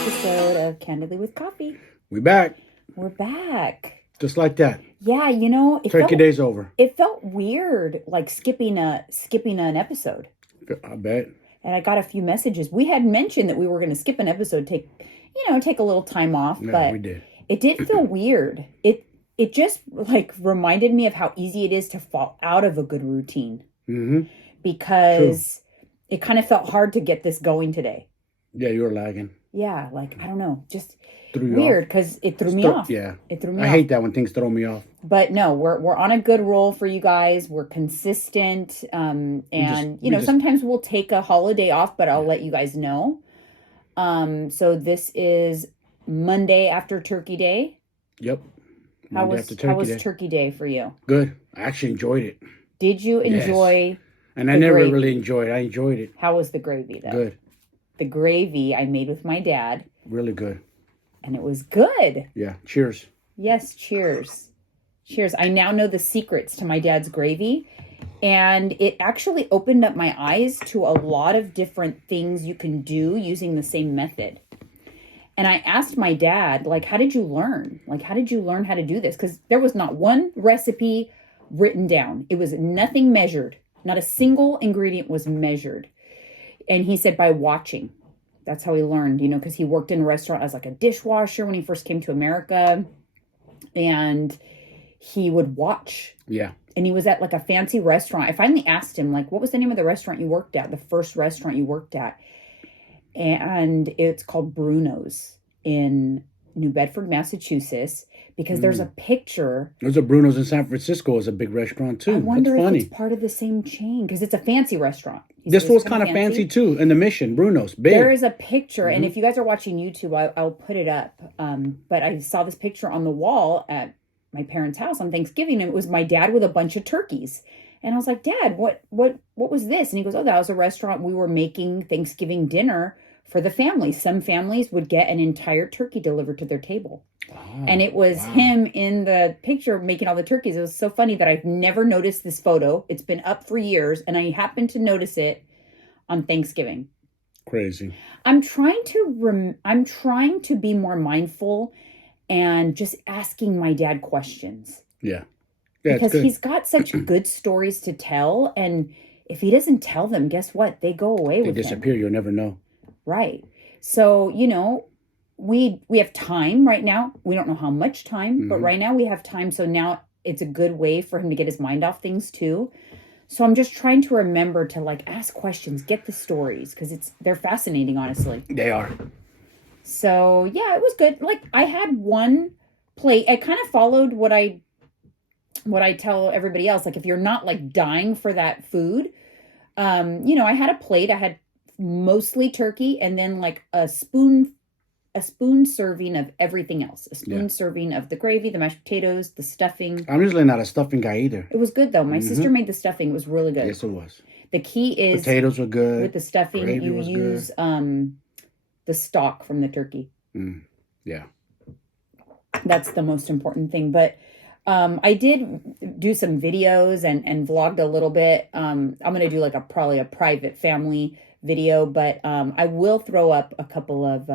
episode of Candidly with Coffee. We back. We're back. Just like that. Yeah, Turkey Day's over. It felt weird, like skipping an episode. I bet. And I got a few messages. We had mentioned that we were going to skip an episode, take a little time off, but we did. It did feel weird. It just like reminded me of how easy it is to fall out of a good routine. Mm-hmm. Because it kind of felt hard to get this going today. Yeah, you were lagging. Yeah, like, I don't know, just Threw weird because it threw me off. Yeah. It threw me off. I hate that when things throw me off. But no, we're on a good roll for you guys. We're consistent. Sometimes we'll take a holiday off, but I'll let you guys know. So this is Monday after Turkey Day. Yep. How was Turkey Day for you? Good. I actually enjoyed it. Did you enjoy? Yes. And I never really enjoyed it. I enjoyed it. How was the gravy though? Good. The gravy I made with my dad. Really good. And it was good. Yeah. Cheers. Yes. Cheers. Cheers. I now know the secrets to my dad's gravy. And it actually opened up my eyes to a lot of different things you can do using the same method. And I asked my dad, like, how did you learn? Like, how did you learn how to do this? Because there was not one recipe written down. It was nothing measured. Not a single ingredient was measured. And he said by watching. That's how he learned, because he worked in a restaurant as like a dishwasher when he first came to America. And he would watch. Yeah. And he was at like a fancy restaurant. I finally asked him, like, what was the name of the restaurant you worked at? The first restaurant you worked at. And it's called Bruno's in New Bedford, Massachusetts, because there's a picture. There's a Bruno's in San Francisco. It's a big restaurant too. I wonder if it's part of the same chain because it's a fancy restaurant. This was kind of fancy too. In the Mission, Bruno's big. There is a picture, and if you guys are watching YouTube, I'll put it up. But I saw this picture on the wall at my parents' house on Thanksgiving, and it was my dad with a bunch of turkeys. And I was like, Dad, what was this? And he goes, oh, that was a restaurant. We were making Thanksgiving dinner for the family. Some families would get an entire turkey delivered to their table. Oh, and it was him in the picture making all the turkeys. It was so funny that I've never noticed this photo. It's been up for years, and I happened to notice it on Thanksgiving. Crazy. I'm trying to be more mindful and just asking my dad questions. Yeah. Because he's got such good stories to tell, and if he doesn't tell them, guess what? They go away with him. They disappear. You'll never know. Right. So, we have time right now. We don't know how much time, but right now we have time. So now it's a good way for him to get his mind off things too. So I'm just trying to remember to like ask questions, get the stories, because they're fascinating, honestly. They are. So yeah, it was good. Like I had one plate. I kind of followed what I tell everybody else. Like if you're not like dying for that food, I had a plate. I had mostly turkey and then like a spoon serving of everything else. A spoon serving of the gravy, the mashed potatoes, the stuffing. I'm usually not a stuffing guy either. It was good though. My sister made the stuffing. It was really good. Yes, it was. The key is potatoes were good. With the stuffing, you use the stock from the turkey. Yeah. That's the most important thing. But I did do some videos and vlogged a little bit. I'm going to do like probably a private family video, but I will throw up a couple of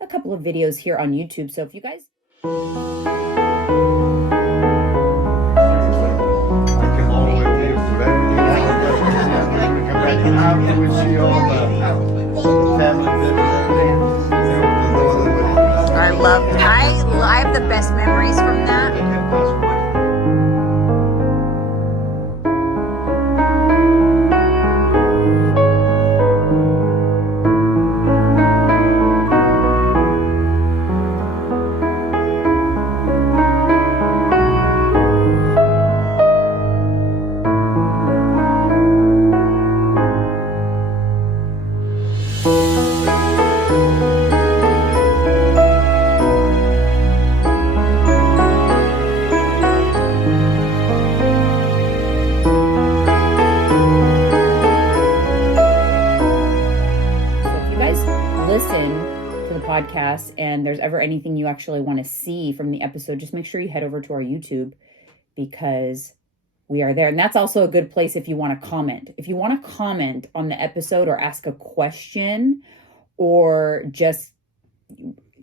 videos here on YouTube. So if you guys I have the best memories from that. Podcast and there's ever anything you actually want to see from the episode, just make sure you head over to our YouTube because we are there. And that's also a good place if you want to comment. If you want to comment on the episode or ask a question or just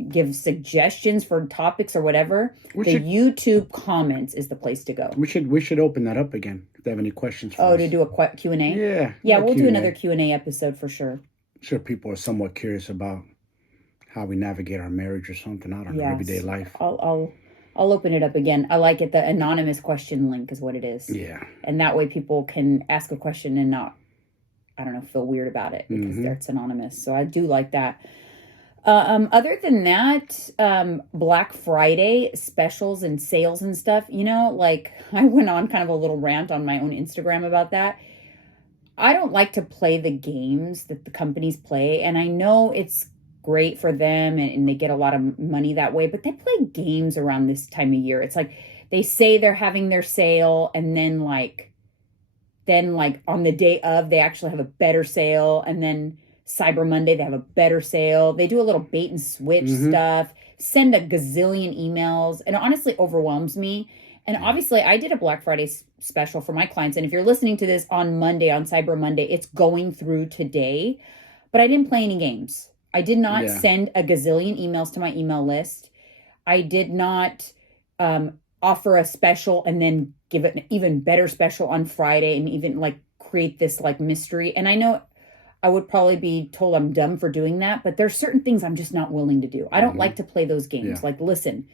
give suggestions for topics or whatever, We the should- YouTube comments is the place to go. We should open that up again if they have any questions for us. To do a Q&A? Yeah. Yeah, a we'll do Q&A. another Q&A episode for sure. I'm sure people are somewhat curious about how we navigate our marriage or something. I don't know, everyday life. I'll open it up again. I like it. The anonymous question link is what it is. Yeah. And that way people can ask a question and not, I don't know, feel weird about it because it's anonymous. So I do like that. Other than that, Black Friday specials and sales and stuff, like I went on kind of a little rant on my own Instagram about that. I don't like to play the games that the companies play. And I know it's great for them and they get a lot of money that way, but they play games around this time of year. It's like they say they're having their sale and then like on the day of, they actually have a better sale. And then Cyber Monday, they have a better sale. They do a little bait and switch stuff, send a gazillion emails, and it honestly overwhelms me. And obviously, I did a Black Friday special for my clients. And if you're listening to this on Monday, on Cyber Monday, it's going through today. But I didn't play any games. I did not send a gazillion emails to my email list. I did not offer a special and then give it an even better special on Friday and even like create this like mystery. And I know I would probably be told I'm dumb for doing that, but there's certain things I'm just not willing to do. I don't like to play those games. Like, listen,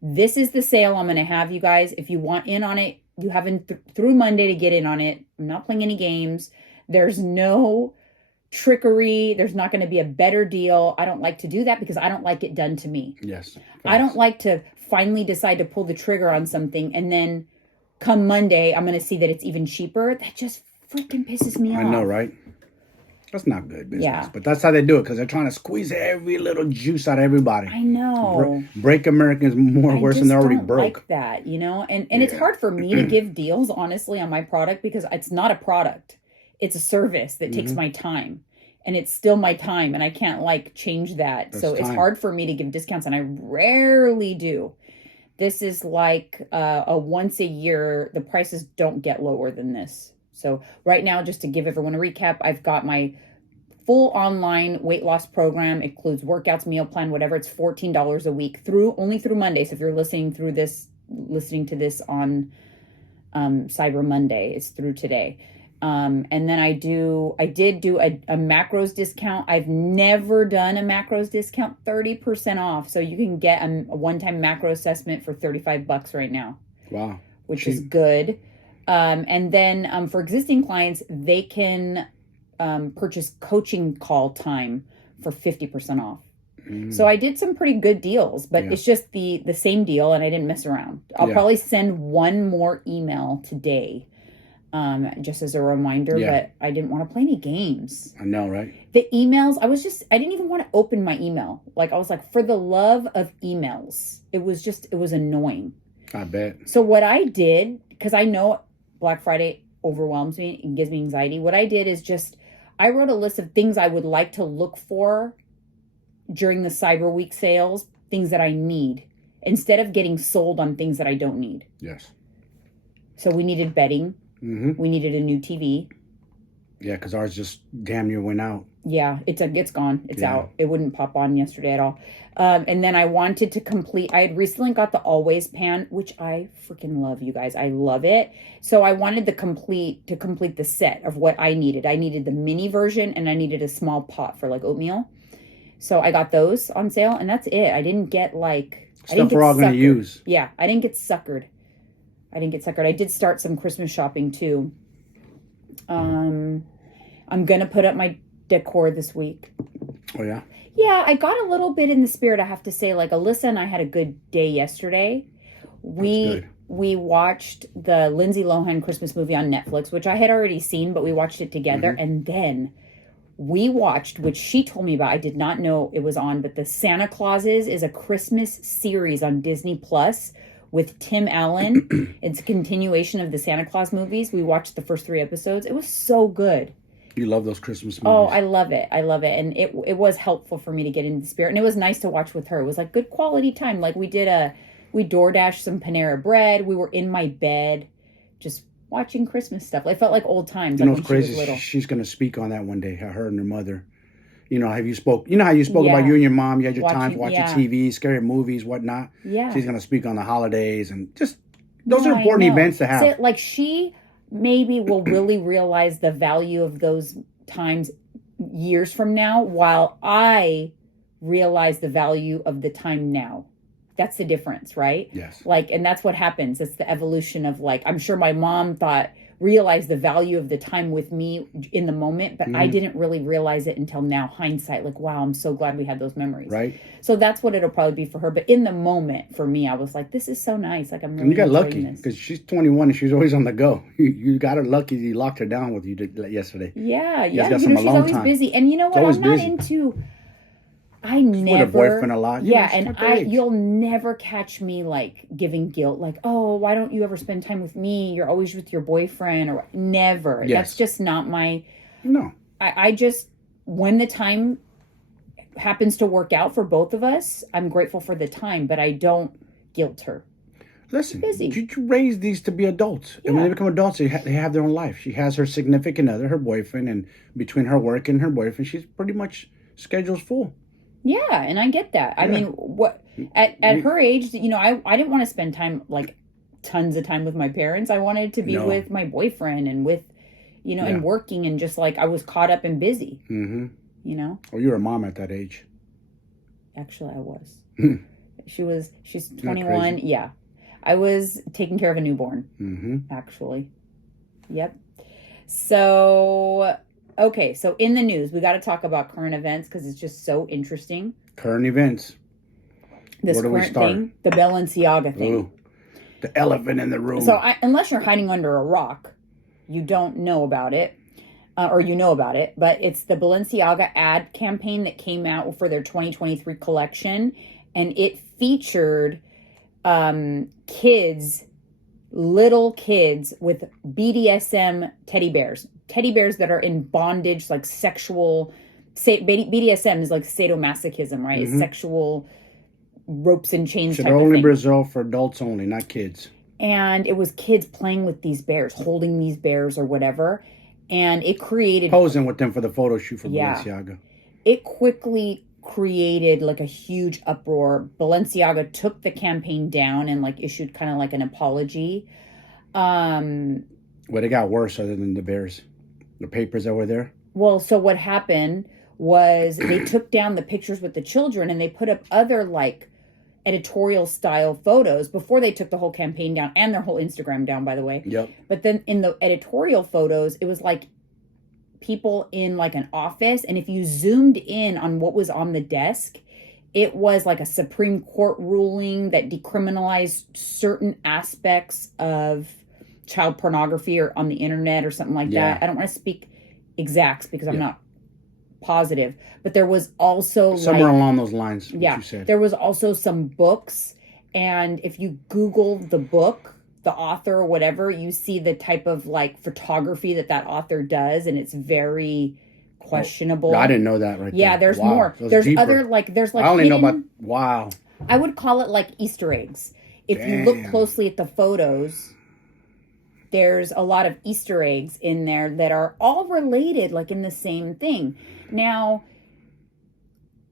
this is the sale I'm going to have, you guys. If you want in on it, you have through Monday to get in on it. I'm not playing any games. There's no trickery. There's not going to be a better deal. I don't like to do that because I don't like it done to me. Yes. I don't like to finally decide to pull the trigger on something and then come Monday, I'm going to see that it's even cheaper. That just freaking pisses me off. I know, right? That's not good business. Yeah. But that's how they do it because they're trying to squeeze every little juice out of everybody. I know. Break Americans more worse than they're already broke. Like that, And it's hard for me to give deals, honestly, on my product because it's not a product. It's a service that takes my time. And it's still my time. And I can't change that. So it's hard for me to give discounts. And I rarely do. This is like a once a year. The prices don't get lower than this. So right now, just to give everyone a recap, I've got my full online weight loss program. It includes workouts, meal plan, whatever. It's $14 a week only through Monday. So if you're listening to this on Cyber Monday, it's through today. And then I did do a macros discount. I've never done a macros discount, 30% off. So you can get a one-time macro assessment for $35 right now. Wow. Which is good. And then for existing clients, they can purchase coaching call time for 50% off. So I did some pretty good deals, but it's just the same deal and I didn't mess around. I'll probably send one more email today. Just as a reminder, but I didn't want to play any games. I know, right? The emails, I didn't even want to open my email. I was like, for the love of emails, it was annoying. I bet. So what I did, because I know Black Friday overwhelms me and gives me anxiety, what I did is I wrote a list of things I would like to look for during the Cyber Week sales, things that I need, instead of getting sold on things that I don't need. Yes. So we needed bedding. We needed a new TV. Yeah, because ours just damn near went out. Yeah, it's gone. It's out. It wouldn't pop on yesterday at all. And then I wanted to complete. I had recently got the Always pan, which I freaking love, you guys. I love it. So I wanted to complete the set of what I needed. I needed the mini version, and I needed a small pot for oatmeal. So I got those on sale, and that's it. I didn't get stuff we're all going to use. Yeah, I didn't get suckered. I did start some Christmas shopping too. I'm going to put up my decor this week. Oh, yeah? Yeah, I got a little bit in the spirit, I have to say. Alyssa and I had a good day yesterday. We watched the Lindsay Lohan Christmas movie on Netflix, which I had already seen, but we watched it together. And then we watched, which she told me about, I did not know it was on, but the Santa Clauses is a Christmas series on Disney Plus with Tim Allen. It's a continuation of the Santa Claus movies. We watched the first 3 episodes. It was so good. You love those Christmas movies. Oh, I love it. And it was helpful for me to get into the spirit. And it was nice to watch with her. It was good quality time. We DoorDashed some Panera bread. We were in my bed just watching Christmas stuff. It felt like old times. You know what's crazy? She's going to speak on that one day, her and her mother. You know, have you spoke? You know how you spoke about you and your mom. You had your time watching yeah. TV, scary movies, whatnot. Yeah. She's gonna speak on the holidays and just those are I important know. events to have. So, like, she maybe will really realize the value of those times years from now, while I realize the value of the time now. That's the difference, right? Yes. Like, and that's what happens. It's the evolution of, like, I'm sure my mom realized the value of the time with me in the moment, but I didn't really realize it until now, hindsight. Like, wow, I'm so glad we had those memories. Right. So that's what it'll probably be for her. But in the moment, for me, I was like, this is so nice. Like, I'm really And you got enjoying lucky because she's 21 and she's always on the go. You got her lucky. You locked her down with you yesterday. Yeah. You guys Yeah. got You some know, she's alone always time. busy. And you know what? always I'm not busy. into, I She's never. with a boyfriend a lot. You know, Yeah. she's And not that age. you'll never catch me like giving guilt. Like, oh, why don't you ever spend time with me? You're always with your boyfriend, or never. Yes. That's just not my. No. I just, when the time happens to work out for both of us, I'm grateful for the time, but I don't guilt her. Listen, Busy. you raise these to be adults. And when they become adults, they have their own life. She has her significant other, her boyfriend, and between her work and her boyfriend, she's pretty much schedule's full. Yeah, and I get that. I mean, what at her age, you know, I didn't want to spend time, like, tons of time with my parents. I wanted to be with my boyfriend and with, you know, and working, and just like I was caught up and busy. Mm-hmm. You know? Oh, you were a mom at that age. Actually, I was. She's 21. Yeah. I was taking care of a newborn, actually. Yep. So, okay. So in the news, we got to talk about current events because it's just so interesting. Current events. This Where do we current start? thing, the Balenciaga thing. Ooh, the elephant in the room. So unless you're hiding under a rock, you don't know about it. Or you know about it, but it's the Balenciaga ad campaign that came out for their 2023 collection, and it featured little kids with BDSM teddy bears that are in bondage, like sexual. BDSM is like sadomasochism, right? It's sexual ropes and chains. Should type only of thing. Brazil for adults only, not kids. And it was kids playing with these bears, holding these bears or whatever. And it created... Posing with them for the photo shoot for Balenciaga. It quickly created like a huge uproar. Balenciaga took the campaign down and like issued kind of like an apology. Well, it got worse other than the bears. The papers that were there. Well, so what happened was they took down the pictures with the children and they put up other like editorial style photos before they took the whole campaign down, and their whole Instagram down, by the way. Yep. But then in the editorial photos, it was like people in like an office, and if you zoomed in on what was on the desk, it was like a Supreme Court ruling that decriminalized certain aspects of child pornography or on the internet or something like that. I don't want to speak exacts because I'm not positive, but there was also somewhere along those lines. Yeah, you said. There was also some books, and if you Google the book, the author or whatever, you see the type of like photography that author does, and it's very questionable. I didn't know that right there. Yeah, there's more. There's deeper. Other like there's like I only know about wow. I would call it like Easter eggs. If you look closely at the photos, there's a lot of Easter eggs in there that are all related, like in the same thing. Now,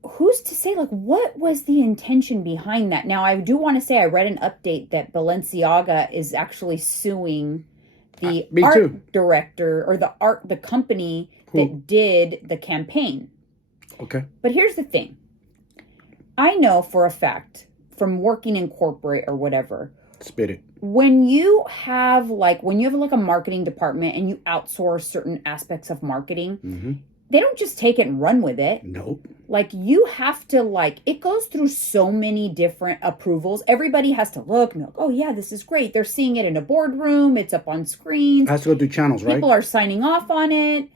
who's to say, like, what was the intention behind that? Now, I do want to say I read an update that Balenciaga is actually suing the art director or the company that did the campaign. Okay. But here's the thing. I know for a fact from working in corporate or whatever. Spit it. When you have like a marketing department and you outsource certain aspects of marketing, they don't just take it and run with it. Nope. Like you have to it goes through so many different approvals. Everybody has to look and be like, oh yeah, this is great. They're seeing it in a boardroom. It's up on screens. It has to go through channels, right? People are signing off on it.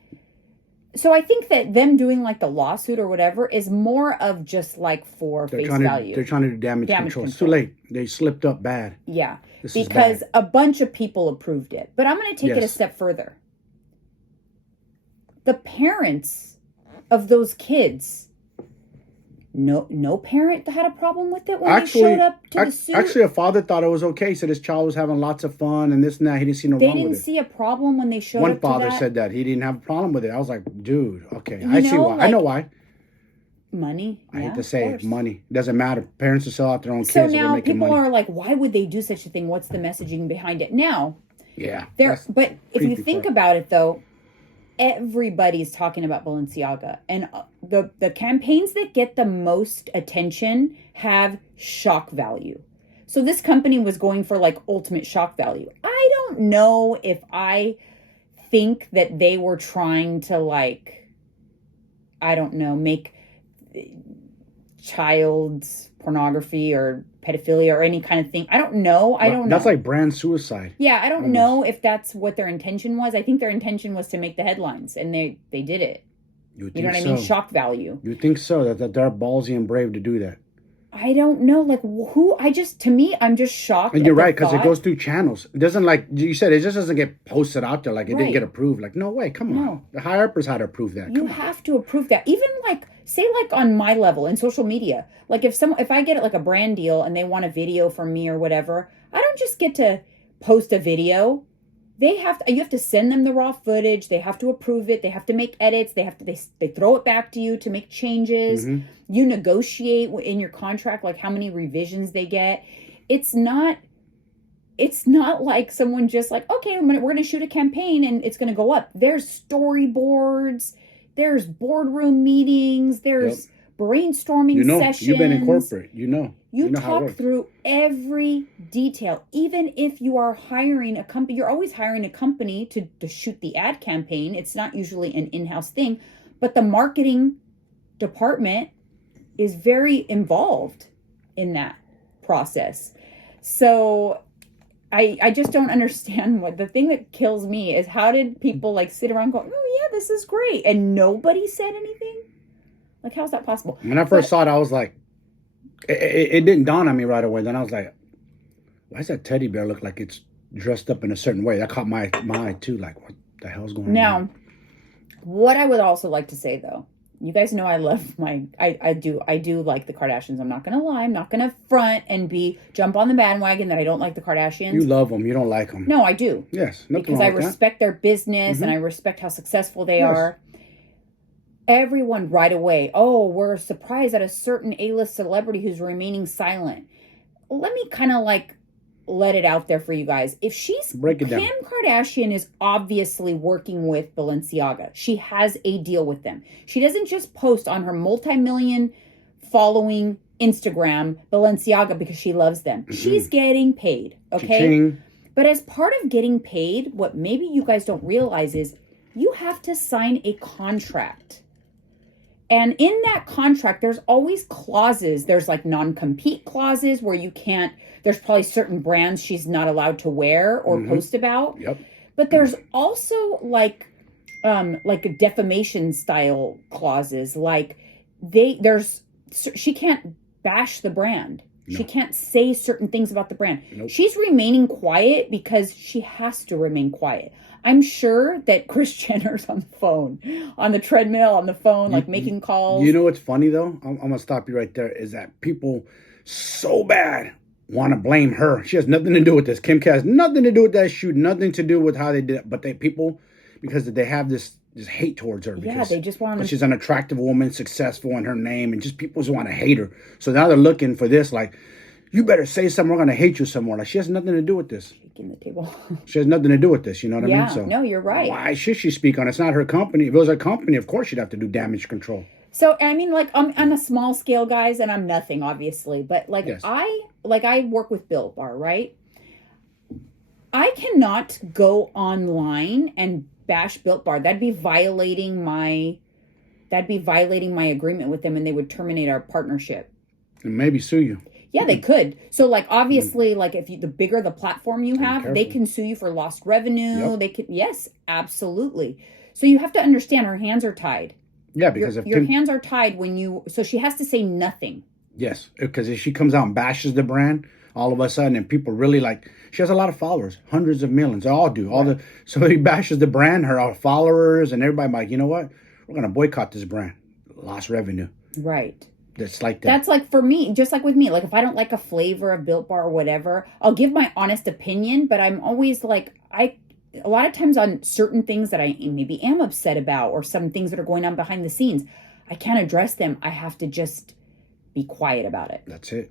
So I think that them doing like the lawsuit or whatever is more of just like for face value. They're trying to do damage control. It's too late. They slipped up bad. Yeah. Because a bunch of people approved it. But I'm going to take it a step further. The parents of those kids, no parent had a problem with it when they showed up to the suit. Actually, a father thought it was okay. He said his child was having lots of fun and this and that. He didn't see no wrong with it. They didn't see a problem when they showed up to that? One father said that. He didn't have a problem with it. I was like, dude, okay. I see why. I know why. Money. I Yeah, hate to of say it, course. money. It doesn't matter. Parents will sell out their own So kids if they're now making people money. are like, why would they do such a thing? What's the messaging behind it? Now, Yeah. but if you creepy think part. about it though, everybody's talking about Balenciaga, and the campaigns that get the most attention have shock value. So this company was going for like ultimate shock value. I don't know if I think that they were trying to like, I don't know, make child pornography or pedophilia or any kind of thing. I don't know. I don't know. That's like brand suicide. Yeah, I don't almost. know if that's what their intention was. I think their intention was to make the headlines, and they did it. You You know what I mean? Shock value. You think so? That they're ballsy and brave to do that? I don't know. Like who? To me, I'm just shocked. And you're at the right, because it thought. goes through channels. It doesn't, like you said, it just doesn't get posted out there like it didn't Right. get approved. Like, no way, come on. No. The higher uppers had to approve that. You Come on. have to approve that. Even like, say like on my level in social media, like if I get like a brand deal and they want a video from me or whatever, I don't just get to post a video. You have to send them the raw footage. They have to approve it. They have to make edits. They throw it back to you to make changes. Mhm. You negotiate in your contract like how many revisions they get. It's not like someone just like, okay, we're going to shoot a campaign and it's going to go up. There's storyboards, there's boardroom meetings, there's brainstorming sessions. You've been in corporate. You You know how it talk works. through every detail. Even if you are hiring a company, you're always hiring a company to shoot the ad campaign. It's not usually an in-house thing, but the marketing department is very involved in that process. So I just don't understand what the thing that kills me is how did people like sit around going, oh yeah, this is great, and nobody said anything? Like, how is that possible? When I first saw it, I was like, it didn't dawn on me right away. Then I was like, why does that teddy bear look like it's dressed up in a certain way? That caught my eye too. Like, what the hell's going on? Now, what I would also like to say though, you guys know I love I do like the Kardashians. I'm not gonna lie. I'm not gonna front and jump on the bandwagon that I don't like the Kardashians. You love them. You don't like them. No, I do. Yes. Nothing Because wrong I with that. respect their business and Mhm. I respect how successful they Yes. are. Everyone right away, oh, we're surprised at a certain A-list celebrity who's remaining silent. Let me kind of like let it out there for you guys. If Break it down. Kim Kardashian is obviously working with Balenciaga. She has a deal with them. She doesn't just post on her multi-million following Instagram Balenciaga because she loves them. Mm-hmm. She's getting paid, okay? Cha-ching. But as part of getting paid, what maybe you guys don't realize is you have to sign a contract. And in that contract, there's always clauses. There's like non-compete clauses where there's probably certain brands she's not allowed to wear or post about. Yep. But there's also like a defamation style clauses. Like she can't bash the brand. No. She can't say certain things about the brand. Nope. She's remaining quiet because she has to remain quiet. I'm sure that Kris Jenner's on the phone, on the treadmill, on the phone, like making calls. You know what's funny though? I'm gonna stop you right there. Is that people so bad want to blame her? She has nothing to do with this. Kim K has nothing to do with that shoot. Nothing to do with how they did it. But people, because they have this hate towards her. Because they just want to. She's an attractive woman, successful in her name, and just people just want to hate her. So now they're looking for this. Like, you better say something. We're gonna hate you some more. Like, she has nothing to do with this. Shaking the table. She has nothing to do with this. You know what I mean? So no, you're right. why should she speak on it? It's not her company. If it was her company, of course she'd have to do damage control. So, I mean, like, I'm a small scale, guys, and I'm nothing, obviously. But, like, Yes. I work with Built Bar, right? I cannot go online and bash Built Bar. That'd be violating my agreement with them, and they would terminate our partnership. And maybe sue you. Yeah, they could. So, like, obviously, like, the bigger the platform you have, careful. they can sue you for lost revenue. Yep. They could, yes, absolutely. So you have to understand her hands are tied. Yeah, because Your hands are tied so she has to say nothing. Yes, because if she comes out and bashes the brand, all of a sudden, and people really like, she has a lot of followers, hundreds of millions. They all do. So he bashes the brand, her followers, and everybody like, you know what? We're gonna boycott this brand. Lost revenue. Right. That's like that. That's like for me, just like with me. Like if I don't like a flavor of Built Bar or whatever, I'll give my honest opinion, but I'm always like, a lot of times on certain things that I maybe am upset about or some things that are going on behind the scenes, I can't address them. I have to just be quiet about it. That's it.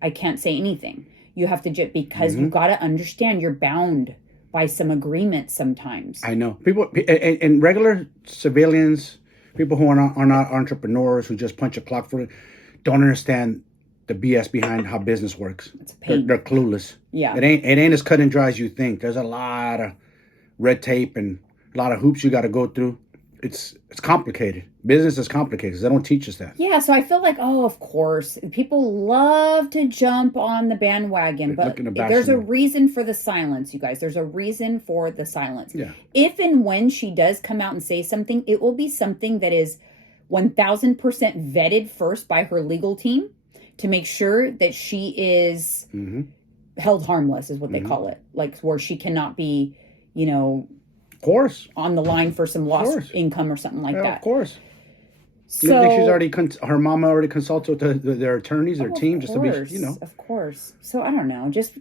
I can't say anything. You have to just, because you got to understand you're bound by some agreements sometimes. I know. People, and regular civilians, people who are not entrepreneurs, who just punch a clock for it, don't understand the BS behind how business works. It's a pain. They're clueless. Yeah. It ain't as cut and dry as you think. There's a lot of red tape and a lot of hoops you got to go through. It's complicated. Business is complicated. They don't teach us that. Yeah, so I feel like, oh, of course, people love to jump on the bandwagon, but there's a reason for the silence, you guys. There's a reason for the silence. Yeah. If and when she does come out and say something, it will be something that is 1,000% vetted first by her legal team to make sure that she is held harmless, is what they call it. Like, where she cannot be, of course, on the line for some lost income or something like that. Of course. So, you think her mama already consulted with their attorneys, their team, just to be, Of course. So I don't know. Just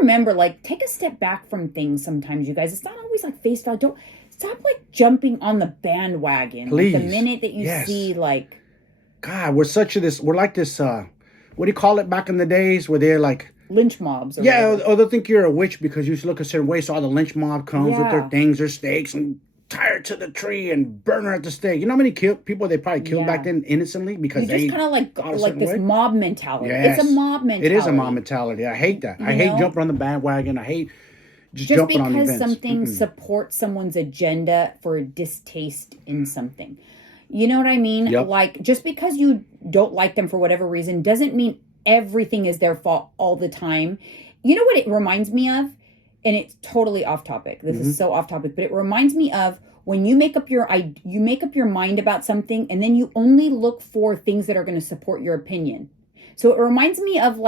remember, take a step back from things sometimes, you guys. It's not always face value. Don't stop jumping on the bandwagon. Please. The minute that you see God, we're like this, what do you call it back in the days where they're lynch mobs. Or they'll think you're a witch because you look a certain way. So all the lynch mob comes with their things, their stakes, and tie her to the tree and burn her at the stake. You know how many people they probably killed back then innocently because they just kind of like this mob mentality. Yes. It's a mob mentality. It is a mob mentality. I hate that. I hate jumping on the bandwagon. I hate just jumping on events. Just because something supports someone's agenda for a distaste in something. You know what I mean? Yep. Just because you don't like them for whatever reason doesn't mean everything is their fault all the time. You know what it reminds me of? And it's totally off topic. This is so off topic, but it reminds me of when you make up your mind about something, and then you only look for things that are going to support your opinion. So it reminds me of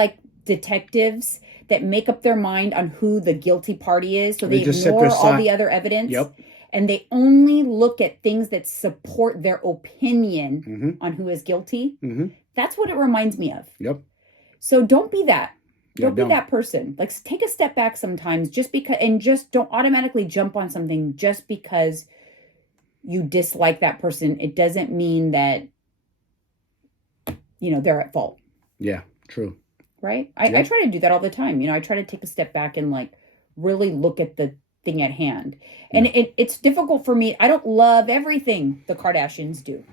detectives that make up their mind on who the guilty party is, so they ignore all the other evidence. Yep. And they only look at things that support their opinion on who is guilty. That's what it reminds me of. Yep. So don't be that. Don't be that person. Take a step back sometimes, just because, and just don't automatically jump on something just because you dislike that person. It doesn't mean that, they're at fault. Yeah, true. Right? I try to do that all the time. I try to take a step back and really look at the thing at hand. And it's difficult for me. I don't love everything the Kardashians do.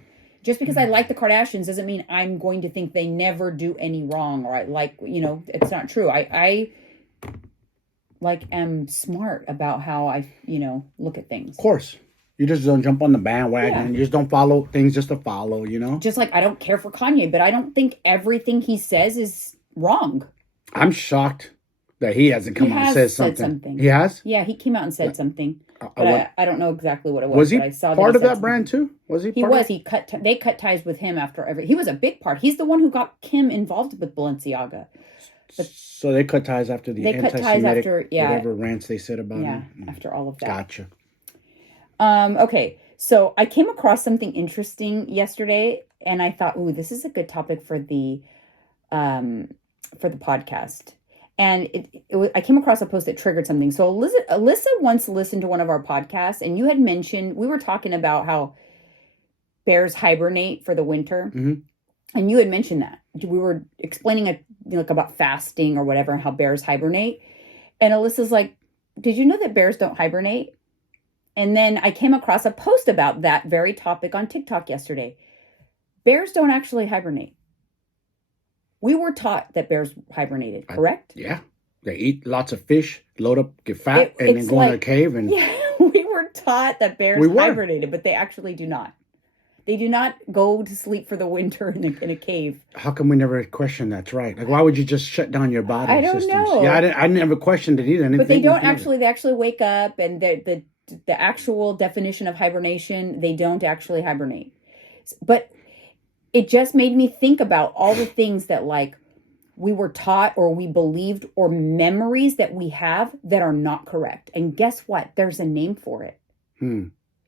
Just because I like the Kardashians doesn't mean I'm going to think they never do any wrong, or it's not true. I am smart about how I, look at things. Of course. You just don't jump on the bandwagon. You just don't follow things just to follow, Just I don't care for Kanye, but I don't think everything he says is wrong. I'm shocked that he hasn't come out and said something. He has? Yeah, he came out and said something. But I don't know exactly what it was. Was he but I saw part of that brand too? Was he? He was. They cut ties with him after he was a big part. He's the one who got Kim involved with Balenciaga. So they cut ties after the anti-Semitic whatever rants they said about him. After all of that. Gotcha. Okay, so I came across something interesting yesterday, and I thought, ooh, this is a good topic for the podcast. And I came across a post that triggered something. So Alyssa once listened to one of our podcasts, and you had mentioned, we were talking about how bears hibernate for the winter. And you had mentioned that. We were explaining about fasting or whatever, and how bears hibernate. And Alyssa's like, did you know that bears don't hibernate? And then I came across a post about that very topic on TikTok yesterday. Bears don't actually hibernate. We were taught that bears hibernated, correct? Yeah. They eat lots of fish, load up, get fat, and then go in a cave. Yeah, we were taught that bears hibernated, but they actually do not. They do not go to sleep for the winter in a cave. How come we never questioned that's right? Why would you just shut down your body systems? I don't know. Yeah, I never questioned it either. But they don't actually, they actually wake up, and the actual definition of hibernation, they don't actually hibernate. But it just made me think about all the things that we were taught or we believed, or memories that we have that are not correct. And guess what? There's a name for it.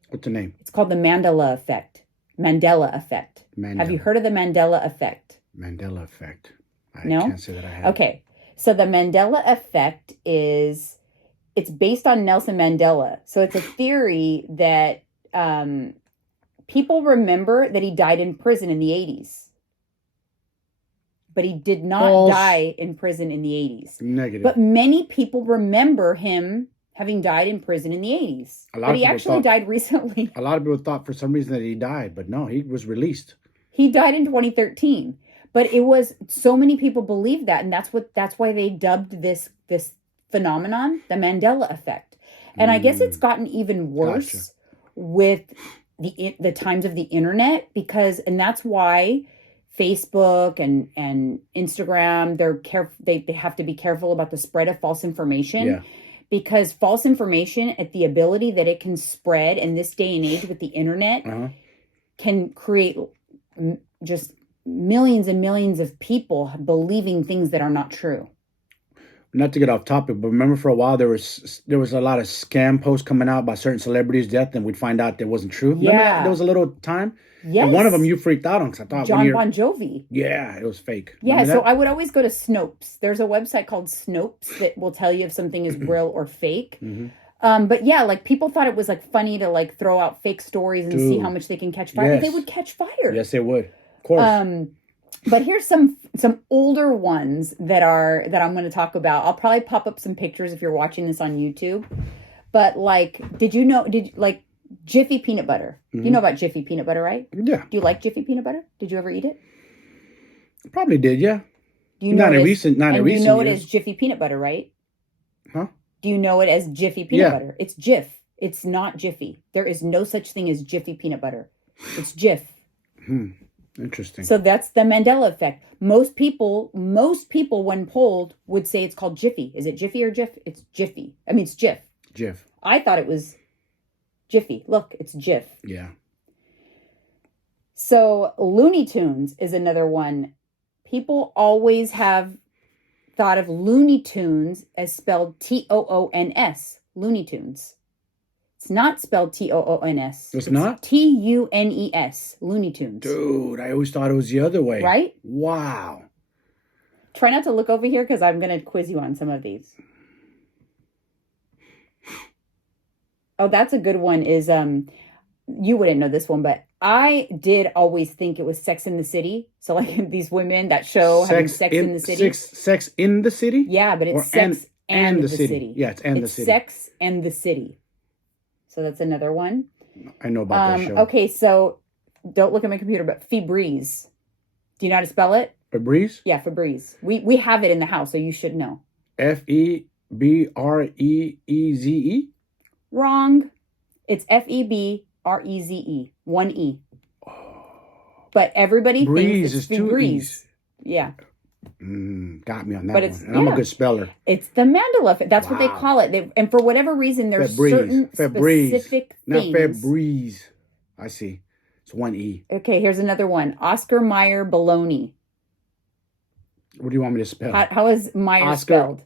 What's the name? It's called the Mandela effect. Mandela effect. Have you heard of the Mandela effect? Mandela effect. I can't say that I have. Okay. So the Mandela effect it's based on Nelson Mandela. So it's a theory that people remember that he died in prison in the 80s. But he did not die in prison in the 80s. Negative. But many people remember him having died in prison in the 80s. But he actually died recently. A lot of people thought for some reason that he died, but no, he was released. He died in 2013. But it was so many people believed that, and that's why they dubbed this phenomenon the Mandela effect. And I guess it's gotten even worse with the times of the internet, and that's why Facebook and Instagram, they have to be careful about the spread of false information, because false information, at the ability that it can spread in this day and age with the internet, can create just millions and millions of people believing things that are not true. Not to get off topic, but remember for a while there was a lot of scam posts coming out about certain celebrities' death, and we'd find out that wasn't true. Yeah, remember there was a little time. Yes. And one of them you freaked out on because I thought John Bon Jovi. Yeah, it was fake. Yeah, so I would always go to Snopes. There's a website called Snopes that will tell you if something is real or fake. But yeah, like people thought it was like funny to like throw out fake stories and see how much they can catch fire. Yes. They would catch fire. Yes, they would. Of course. But here's some older ones that I'm going to talk about. I'll probably pop up some pictures if you're watching this on YouTube. But like, like Jiffy peanut butter? You know about Jiffy peanut butter, right? Yeah. Do you like Jiffy peanut butter? Did you ever eat it? Probably did, yeah. Do you know not in recent you know years. it as Jiffy peanut butter, right? Huh? Do you know it as Jiffy peanut butter? It's Jif. It's not Jiffy. There is no such thing as Jiffy peanut butter. It's Jif. Interesting. So that's the Mandela effect. Most people when polled would say it's called Jiffy. Is it Jiffy or Jif? It's Jiffy. I mean, it's Jif. Jif. I thought it was Jiffy. Look, it's Jif. Yeah. So Looney Tunes is another one. People always have thought of Looney Tunes as spelled Toons. Looney Tunes. It's not spelled Toons. It's not? Tunes. Looney Tunes. Dude, I always thought it was the other way. Right? Wow. Try not to look over here because I'm going to quiz you on some of these. Oh, that's a good one is, you wouldn't know this one, but I did always think it was Sex in the City. So like these women, that show having sex in the city. Sex in the city? Yeah, but it's Sex and the City. Yeah, it's the city. Sex and the City. So that's another one. I know about that show. Okay, so don't look at my computer, but Febreze. Do you know how to spell it? Febreze? Yeah, Febreze. We have it in the house, so you should know. Febreze? Wrong. It's Febreze. One E. But everybody thinks it's Febreze. Yeah. Got me on that but one. And I'm a good speller. It's the Mandela effect. That's what they call it. And for whatever reason, there's certain specific things. Not Febreze. I see. It's one E. Okay, here's another one. Oscar Mayer baloney. What do you want me to spell? How is Meyer spelled?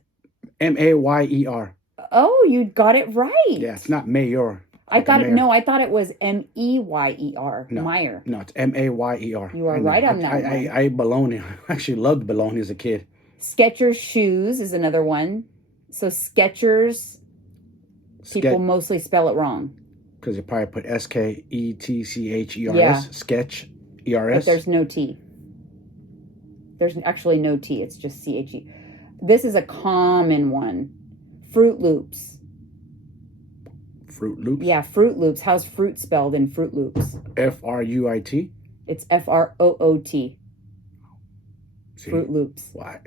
Mayer. Oh, you got it right. Yeah, it's not mayor. I thought it was Meyer. No, Meyer. No, it's Mayer. You are right on that one. I bologna. I actually loved bologna as a kid. Skechers shoes is another one. So Skechers, people mostly spell it wrong. Because you probably put Sketchers. Yeah. Sketch ERS. But there's no T. There's actually no T. It's just CHE. This is a common one. Fruit Loops. Fruit Loops? Yeah, Fruit Loops. How's fruit spelled in Fruit Loops? Fruit? It's FROOT. Fruit Loops. What?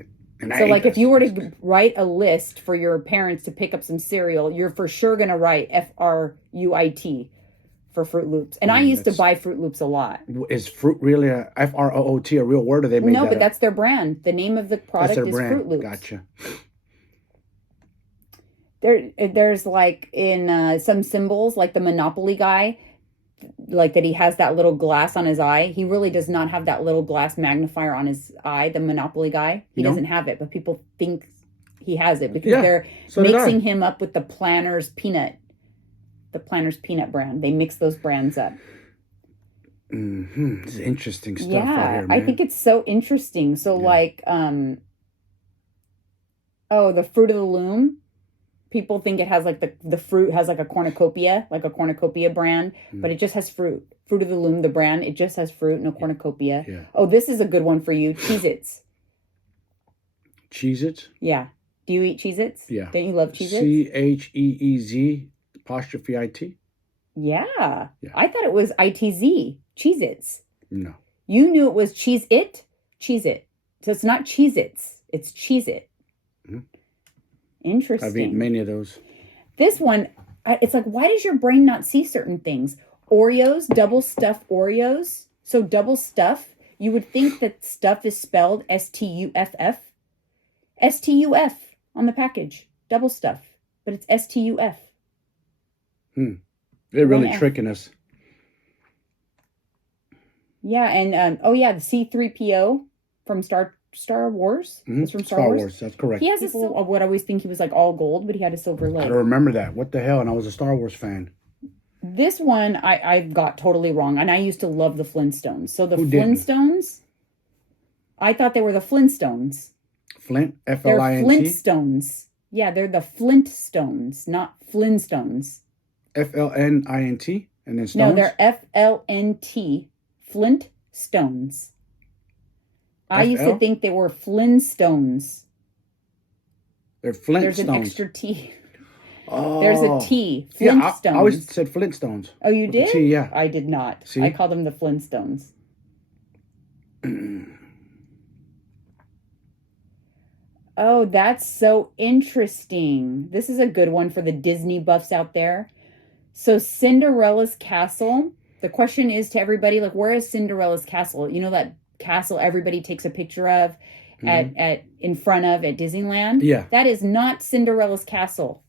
So like if you were to write a list for your parents to pick up some cereal, you're for sure going to write FRUIT for Fruit Loops. And I used to buy Fruit Loops a lot. Is fruit really a FROOT a real word, or they made No, that but up? that's their brand. The name of the product is brand. Fruit Loops. Gotcha. There's like in some symbols, like the Monopoly guy, like that he has that little glass on his eye. He really does not have that little glass magnifier on his eye, the Monopoly guy. He doesn't have it, but people think he has it because they're mixing him up with the Planters Peanut brand. They mix those brands up. This is interesting stuff. Yeah, right here, man. I think it's so interesting. So like, the Fruit of the Loom. People think it has like the fruit has like a cornucopia brand, but it just has fruit. Fruit of the Loom, the brand, it just has fruit, no cornucopia. Yeah. Oh, this is a good one for you. Cheez-Its. Cheez-Its? Yeah. Do you eat Cheez-Its? Yeah. Don't you love Cheez-Its? Cheez apostrophe it? Yeah. I thought it was ITZ. Cheez-Its. No. You knew it was Cheez-It? Cheez-It. So it's not Cheez-Its. It's Cheez-It. Mm-hmm. Interesting. I've eaten many of those. This one, it's like, why does your brain not see certain things? Oreos, double stuffed Oreos. So double stuff, you would think that stuff is spelled S-T-U-F-F. S-T-U-F on the package. Double stuff. But it's S-T-U-F. They're really tricking us. Yeah, and the C-3PO from Star Wars. Mm-hmm. It's from Star Wars. That's correct. He has People would always think he was like all gold, but he had a silver leg. I don't remember that. What the hell? And I was a Star Wars fan. This one I got totally wrong, and I used to love the Flintstones. So the Who Flintstones, didn't? I thought they were the Flintstones. Flint? They're F-L-I-N-T? Flintstones. Yeah, they're the Flintstones, not Flintstones. F-L-N-I-N-T? And then stones? No, they're F-L-N-T. Flintstones. I used to think they were Flintstones. They're Flintstones. There's an extra T. Oh. There's a T. Flintstones. Yeah, I always said Flintstones. Oh, you did? T, yeah. I did not. See? I called them the Flintstones. Oh, that's so interesting. This is a good one for the Disney buffs out there. So Cinderella's castle. The question is to everybody, like, where is Cinderella's castle? You know that castle everybody takes a picture of at in front of at Disneyland? Yeah. That is not Cinderella's castle.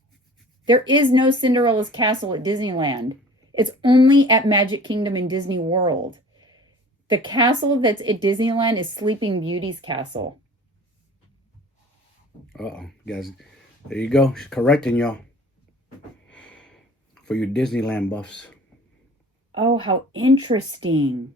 There is no Cinderella's castle at Disneyland. It's only at Magic Kingdom and Disney World. The castle that's at Disneyland is Sleeping Beauty's castle. Uh-oh, guys. There you go. She's correcting y'all. For your Disneyland buffs. Oh, how interesting.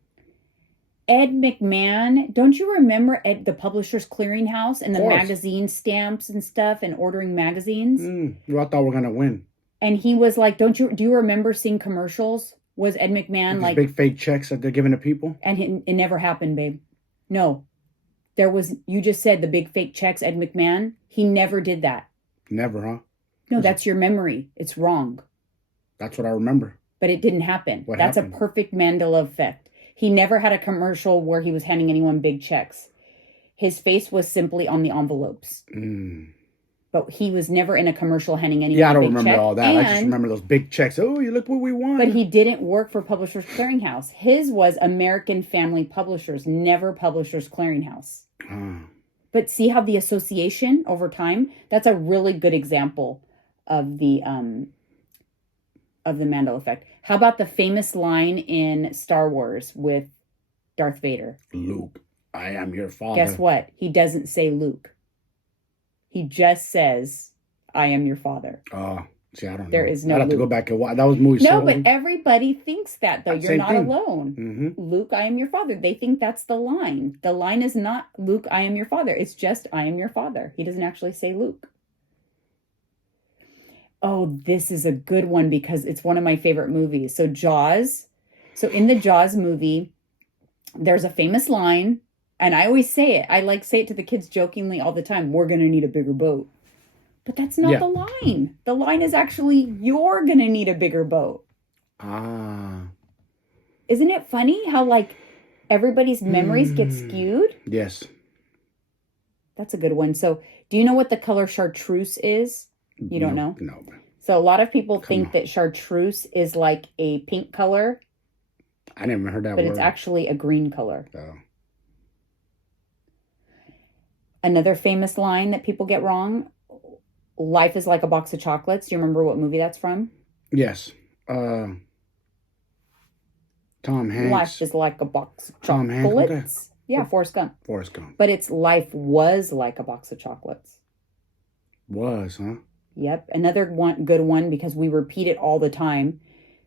Ed McMahon, don't you remember Ed, the Publishers Clearinghouse and the magazine stamps and stuff and ordering magazines? I thought we were going to win. And he was like, do you remember seeing commercials? Was Ed McMahon like... big fake checks that they're giving to people? And it never happened, babe. No. You just said the big fake checks, Ed McMahon. He never did that. Never, huh? No, that's your memory. It's wrong. That's what I remember. But it didn't happen. That's happened? A perfect Mandela effect. He never had a commercial where he was handing anyone big checks. His face was simply on the envelopes. But he was never in a commercial handing anyone a big check. Yeah, I don't remember all that. I just remember those big checks. Oh, you look what we won. But he didn't work for Publishers Clearinghouse. His was American Family Publishers, never Publishers Clearinghouse. But see how the association over time, that's a really good example of the Mandela effect. How about the famous line in Star Wars with Darth Vader? Luke, I am your father. Guess what? He doesn't say Luke. He just says, I am your father. See, I don't know. There is no I'd have to go back and watch. That was movie. No, but everybody thinks that, though. You're not alone. Mm-hmm. Luke, I am your father. They think that's the line. The line is not Luke, I am your father. It's just, I am your father. He doesn't actually say Luke. Oh, this is a good one because it's one of my favorite movies. So Jaws. So in the Jaws movie, there's a famous line, and I always say it. I say it to the kids jokingly all the time. We're going to need a bigger boat. But that's not the line. The line is actually, you're going to need a bigger boat. Isn't it funny how, everybody's memories get skewed? Yes. That's a good one. So, do you know what the color chartreuse is? You don't know? No. So, a lot of people think that chartreuse is like a pink color. I never heard that word. But it's actually a green color. Oh. Another famous line that people get wrong, life is like a box of chocolates. Do you remember what movie that's from? Yes. Tom Hanks. Life is like a box of Tom chocolates. Hanks. Yeah, Forrest Gump. Forrest Gump. But it's life was like a box of chocolates. Was, huh? Yep. Another good one because we repeat it all the time.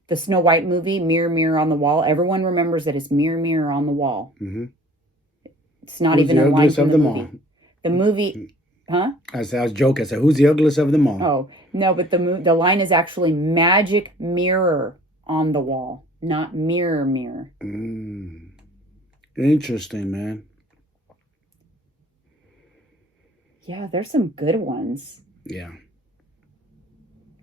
The Snow White movie, Mirror, Mirror on the Wall. Everyone remembers that it's Mirror, Mirror on the Wall. Mm-hmm. It's not even a line from the movie. The movie, Huh? I was joking. I said, who's the ugliest of them all? Oh, no, but the line is actually magic mirror on the wall, not mirror, mirror. Interesting, man. Yeah, there's some good ones. Yeah.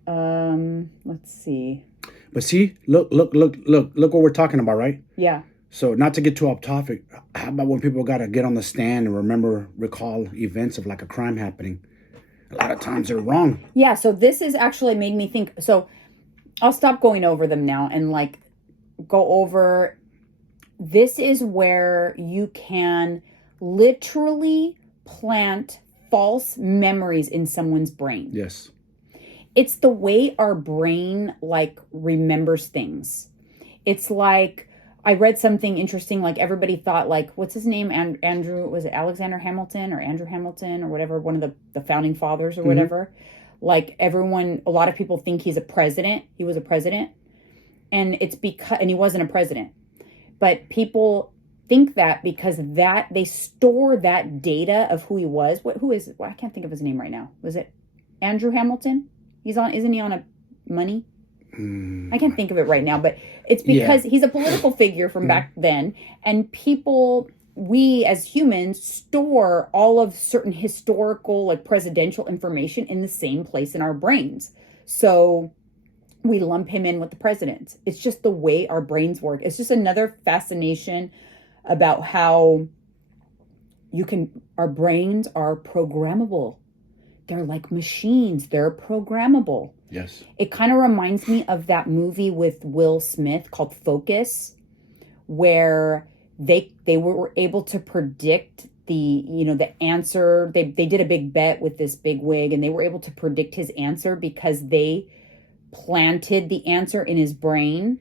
Let's see. But see, look what we're talking about, right? Yeah. So not to get too off topic, how about when people got to get on the stand and recall events of like a crime happening? A lot of times they're wrong. Yeah, so this is actually made me think. So I'll stop going over them now and like go over. This is where you can literally plant false memories in someone's brain. Yes. It's the way our brain like remembers things. It's like, I read something interesting, like everybody thought like, what's his name? Andrew, was it Alexander Hamilton or Andrew Hamilton or whatever, one of the founding fathers or whatever. Like a lot of people think he's a president. He was a president. And it's because, and he wasn't a president. But people think that because that they store that data of who he was. I can't think of his name right now. Was it Andrew Hamilton? Isn't he on a money? I can't think of it right now, but it's because he's a political figure from back then, and we as humans store all of certain historical, like presidential information in the same place in our brains. So we lump him in with the presidents. It's just the way our brains work. It's just another fascination about how our brains are programmable. They're like machines. They're programmable. Yes. It kind of reminds me of that movie with Will Smith called Focus, where they were able to predict the answer. They did a big bet with this big wig, and they were able to predict his answer because they planted the answer in his brain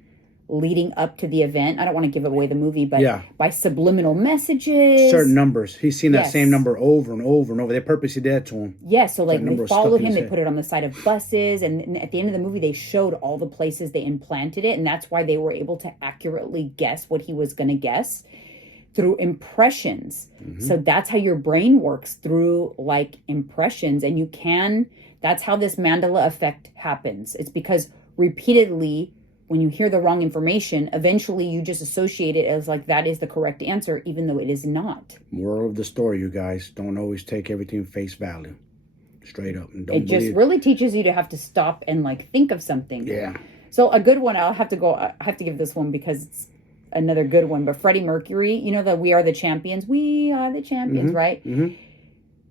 leading up to the event. I don't want to give away the movie, but by subliminal messages. Certain numbers. He's seen that same number over and over and over. They purposely did that to him. Yeah, so like they followed him, they put it on the side of buses, and at the end of the movie they showed all the places they implanted it, and that's why they were able to accurately guess what he was going to guess through impressions. So that's how your brain works, through like impressions, and that's how this Mandela effect happens. It's because repeatedly, when you hear the wrong information, eventually you just associate it as like that is the correct answer, even though it is not. Moral of the story, you guys, don't always take everything face value. Straight up. And don't it just really teaches you to have to stop and like think of something. Yeah. So a good one, I have to give this one because it's another good one. But Freddie Mercury, you know that We Are the Champions. We are the champions, right?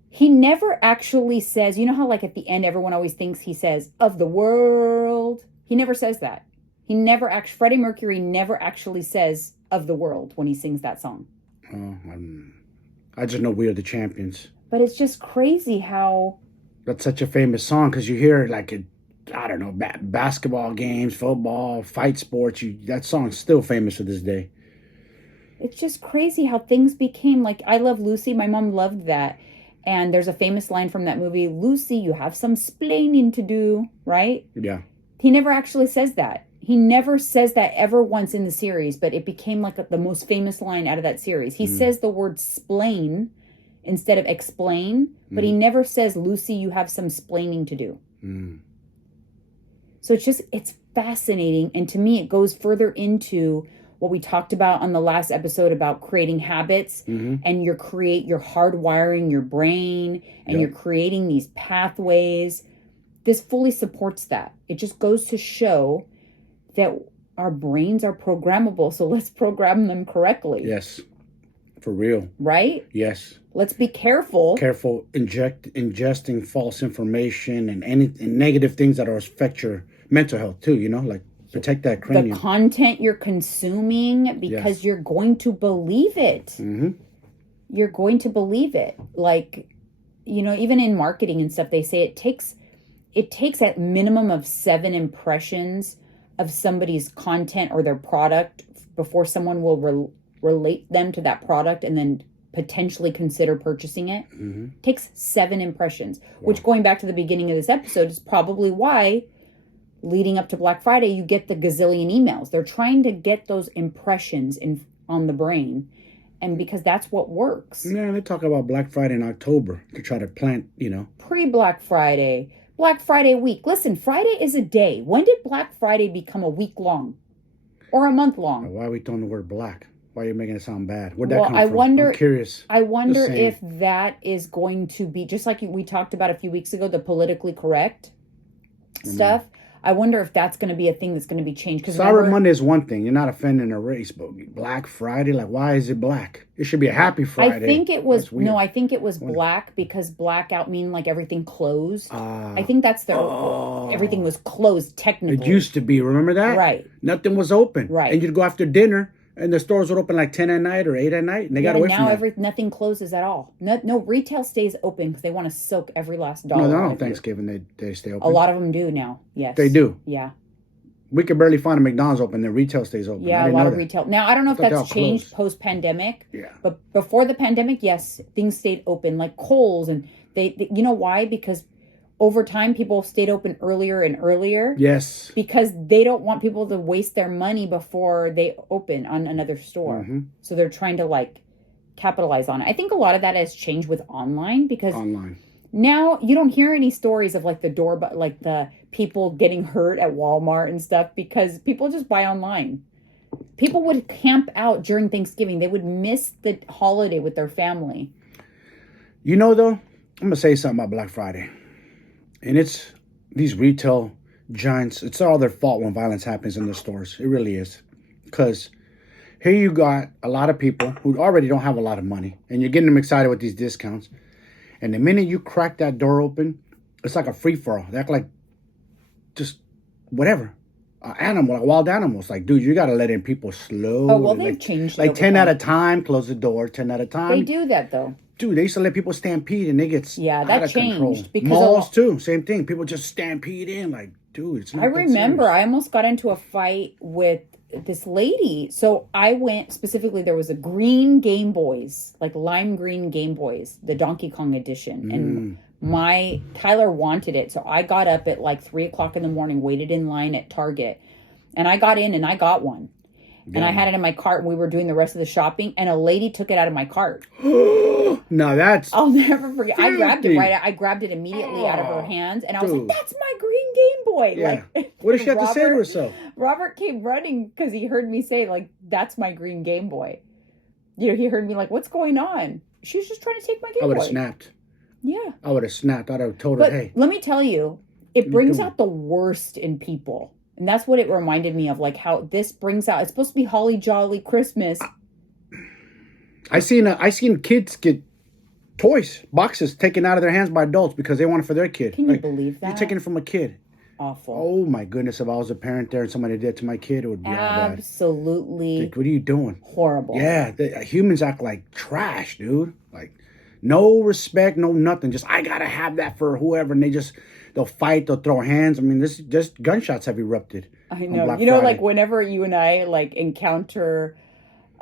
He never actually says, you know how like at the end everyone always thinks he says, of the world. He never says that. Freddie Mercury never actually says of the world when he sings that song. I just know We Are the Champions. But it's just crazy how... That's such a famous song because you hear it like, I don't know, basketball games, football, fight sports. That song's still famous to this day. It's just crazy how things became like, I Love Lucy. My mom loved that. And there's a famous line from that movie, Lucy, you have some splaining to do, right? Yeah. He never actually says that. He never says that ever once in the series, but it became like the most famous line out of that series. He says the word splain instead of explain, but he never says, Lucy, you have some splaining to do. So it's fascinating. And to me, it goes further into what we talked about on the last episode about creating habits, and you're hardwiring your brain, and you're creating these pathways. This fully supports that. It just goes to show that our brains are programmable, so let's program them correctly. Yes, for real. Right? Yes. Let's be careful. Ingesting false information and negative things that affect your mental health too, like protect that cranium. The content you're consuming, because you're going to believe it. You're going to believe it. Like, even in marketing and stuff, they say it takes at minimum of 7 impressions of somebody's content or their product before someone will relate them to that product and then potentially consider purchasing it. Takes 7 impressions, which, going back to the beginning of this episode, is probably why leading up to Black Friday, you get the gazillion emails. They're trying to get those impressions on the brain. and because that's what works. Yeah, they talk about Black Friday in October to try to plant, Pre-Black Friday, Black Friday week. Listen, Friday is a day. When did Black Friday become a week long or a month long? Why are we throwing the word black? Why are you making it sound bad? Where'd that Well, come I from? wonder. I'm curious. I wonder Just saying. if that is going to be just like we talked about a few weeks ago, the politically correct stuff. I wonder if that's going to be a thing that's going to be changed. Because Cyber Monday is one thing. You're not offending a race, but Black Friday, like, why is it black? It should be a happy Friday. I think it was That's weird. no. I think it was black because blackout mean like everything closed. I think that's their everything was closed technically. It used to be. Remember that? Right. Nothing was open. Right. And you'd go after dinner, and the stores would open like 10 at night or 8 at night, and they got away now from that. nothing closes at all. No retail stays open because they want to soak every last dollar. No, not out on of you. Thanksgiving. They stay open. A lot of them do now. Yes, They do. Yeah. We could barely find a McDonald's open. The retail stays open. Yeah, a lot of retail. Now, I don't know if that's changed post-pandemic. Yeah. But before the pandemic, yes, things stayed open, like Kohl's. And they you know why? Because over time, people stayed open earlier and earlier. Yes. Because they don't want people to waste their money before they open on another store. Mm-hmm. So they're trying to, like, capitalize on it. I think a lot of that has changed with online because... Now you don't hear any stories of like the people getting hurt at Walmart and stuff because people just buy online. People would camp out during Thanksgiving. They would miss the holiday with their family. Though, I'm going to say something about Black Friday. And it's these retail giants. It's all their fault when violence happens in the stores. It really is. Because here you got a lot of people who already don't have a lot of money. And you're getting them excited with these discounts. And the minute you crack that door open, it's like a free-for-all. They act like just whatever. Animal, like wild animals. Like, dude, you got to let in people slowly. Oh, well, they've changed. Like 10 at a time, close the door, 10 at a time. They do that, though. Dude, they used to let people stampede and they get out of control. Because malls, too, same thing. People just stampede in. Like, dude, it's not I remember serious. I almost got into a fight with this lady. So I went specifically, there was a green Game Boys, like lime green Game Boys, the Donkey Kong edition. And Tyler wanted it. So I got up at like 3:00 in the morning, waited in line at Target. And I got in and I got one. And I had it in my cart and we were doing the rest of the shopping. And a lady took it out of my cart. No, that's... I'll never forget. Filthy. I grabbed it I grabbed it immediately out of her hands. And I was like, that's my green Game Boy. Yeah. Like, What did she have to say to herself? Robert came running because he heard me say, like, that's my green Game Boy. He heard me like, what's going on? She was just trying to take my Game Boy. I would have snapped. Yeah. I would have snapped. I'd have told her, hey. Let me tell you, it brings out the worst in people. And that's what it reminded me of, like how this brings out, it's supposed to be holly jolly Christmas. I seen kids get toys, boxes taken out of their hands by adults because they want it for their kid. Can you believe that? You're taking it from a kid. Awful. Oh my goodness, if I was a parent there and somebody did it to my kid, it would be all bad. Absolutely. Like, what are you doing? Horrible. Yeah, humans act like trash, dude. Like, no respect, no nothing. Just, I gotta have that for whoever. And they'll fight, they'll throw hands. I mean, just gunshots have erupted. I know. Black You know, Friday. like whenever you and I like encounter